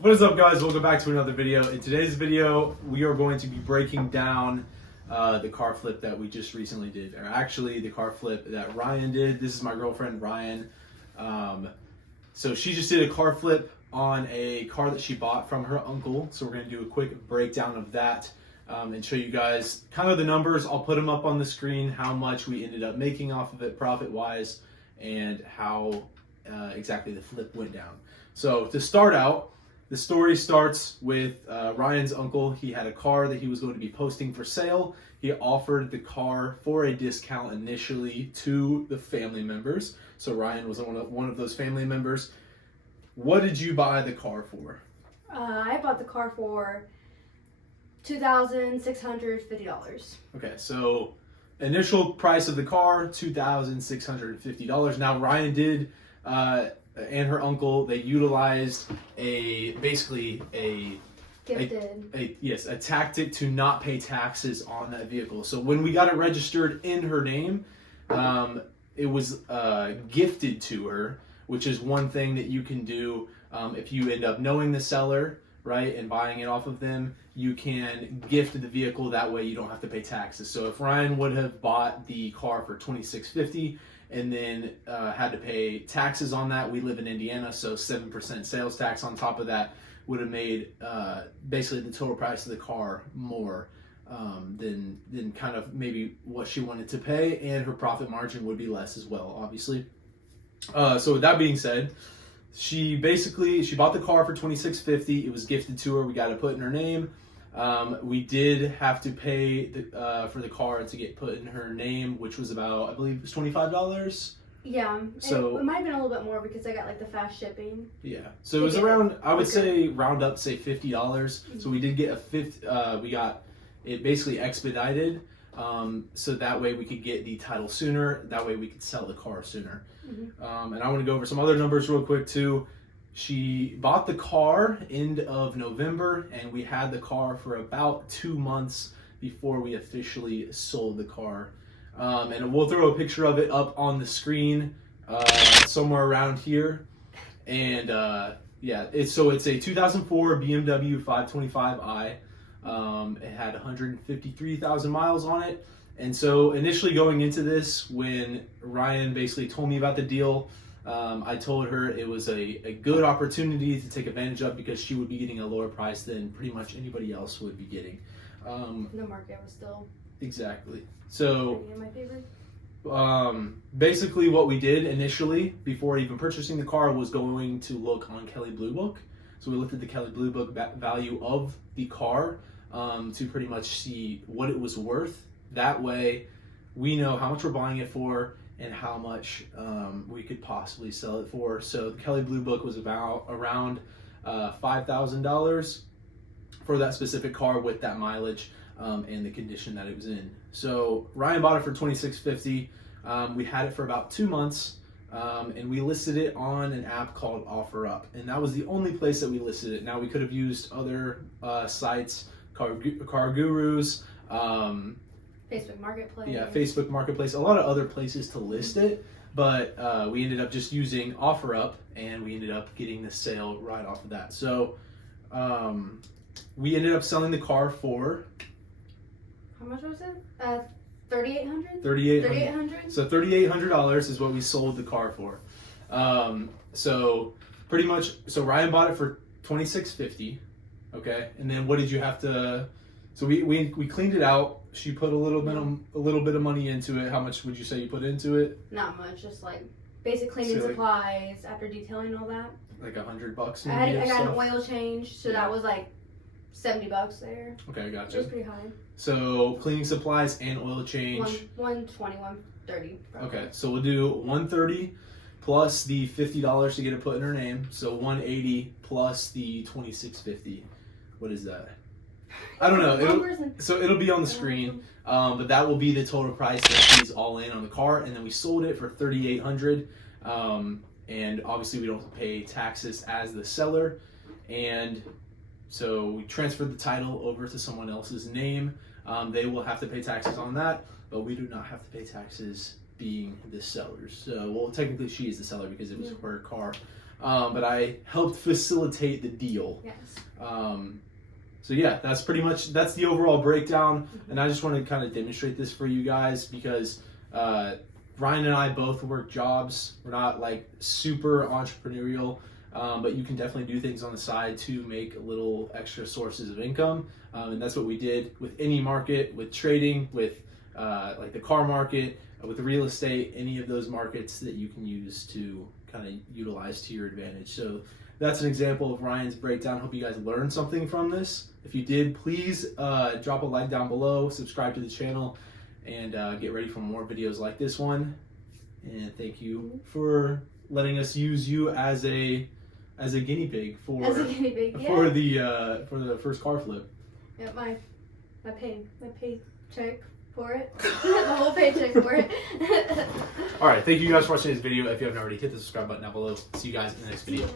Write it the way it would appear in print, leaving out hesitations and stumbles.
What is up, guys? Welcome back to another video. In today's video, we are going to be breaking down the car flip that we just recently did, or actually the car flip that Ryan did. This is my girlfriend, Ryan. So she just did a car flip on a car that she bought from her uncle. So we're going to do a quick breakdown of that and show you guys kind of the numbers. I'll put them up on the screen, how much we ended up making off of it profit-wise, and how exactly the flip went down. So to start out, the story starts with Ryan's uncle. He had a car that he was going to be posting for sale. He offered the car for a discount initially to the family members. So Ryan was one of those family members. What did you buy the car for? I bought the car for $2,650. Okay, so initial price of the car, $2,650. Now Ryan did and her uncle, they utilized a tactic to not pay taxes on that vehicle. So when we got it registered in her name, it was gifted to her, which is one thing that you can do if you end up knowing the seller, right, and buying it off of them. You can gift the vehicle, that way you don't have to pay taxes. So if Ryan would have bought the car for $2,650 and then had to pay taxes on that, we live in Indiana, so 7% sales tax on top of that would have made basically the total price of the car more than kind of maybe what she wanted to pay, and her profit margin would be less as well, obviously. So with that being said, she bought the car for $2,650. It was gifted to her. We got it put in her name. We did have to pay for the car to get put in her name, which was about, I believe it was $25. Yeah, so it might have been a little bit more because I got like the fast shipping. Yeah, so it was around, I would say round up, say $50. Mm-hmm. So we did get we got it basically expedited, so that way we could get the title sooner, that way we could sell the car sooner. Mm-hmm. And I want to go over some other numbers real quick too. She bought the car end of November, and we had the car for about 2 months before we officially sold the car. And we'll throw a picture of it up on the screen somewhere around here. And yeah, it's a 2004 BMW 525i. It had 153,000 miles on it. And so initially going into this, when Ryan basically told me about the deal, I told her it was a good opportunity to take advantage of because she would be getting a lower price than pretty much anybody else would be getting. The market was still exactly. So in my favor. Basically what we did initially before even purchasing the car was going to look on Kelley Blue Book. So we looked at the Kelley Blue Book value of the car to pretty much see what it was worth. That way we know how much we're buying it for and how much we could possibly sell it for. So the Kelley Blue Book was around $5,000 for that specific car with that mileage and the condition that it was in. So Ryan bought it for $2,650. We had it for about 2 months, and we listed it on an app called OfferUp, and that was the only place that we listed it. Now we could have used other sites, Car Gurus, Facebook Marketplace. Yeah, Facebook Marketplace, a lot of other places to list it, but we ended up just using OfferUp, and we ended up getting the sale right off of that. So we ended up selling the car for, how much was it? $3,800. $3,800. So $3,800 is what we sold the car for. So pretty much, so Ryan bought it for $2,650. Okay, and then what did you have to? So we cleaned it out. She put a little bit of money into it. How much would you say you put into it? Not much, just like basic cleaning supplies after detailing all that. Like $100 I maybe. got an oil change, so that was like $70 there. Okay, gotcha. It was pretty high. So cleaning supplies and oil change. 120, 130. Probably. Okay, so we'll do 130 plus the $50 to get it put in her name. So 180 plus the 2,650. What is that? I don't know. It'll be on the screen, but that will be the total price that she's all in on the car, and then we sold it for $3,800. And obviously we don't pay taxes as the seller, and so we transferred the title over to someone else's name. They will have to pay taxes on that, but we do not have to pay taxes being the seller. So, well, technically she is the seller because it was her car. but I helped facilitate the deal. Yes. So yeah, that's the overall breakdown, and I just want to kind of demonstrate this for you guys because Ryan and I both work jobs. We're not like super entrepreneurial, but you can definitely do things on the side to make little extra sources of income, and that's what we did with any market, with trading, with like the car market, with the real estate, any of those markets that you can use to kind of utilize to your advantage. So that's an example of Ryan's breakdown. Hope you guys learned something from this. If you did, please drop a like down below, subscribe to the channel, and get ready for more videos like this one. And thank you for letting us use you as a guinea pig for the first car flip. Yeah, my paycheck for it. The whole paycheck for it. All right, thank you guys for watching this video. If you haven't already, hit the subscribe button down below. See you guys in the next video.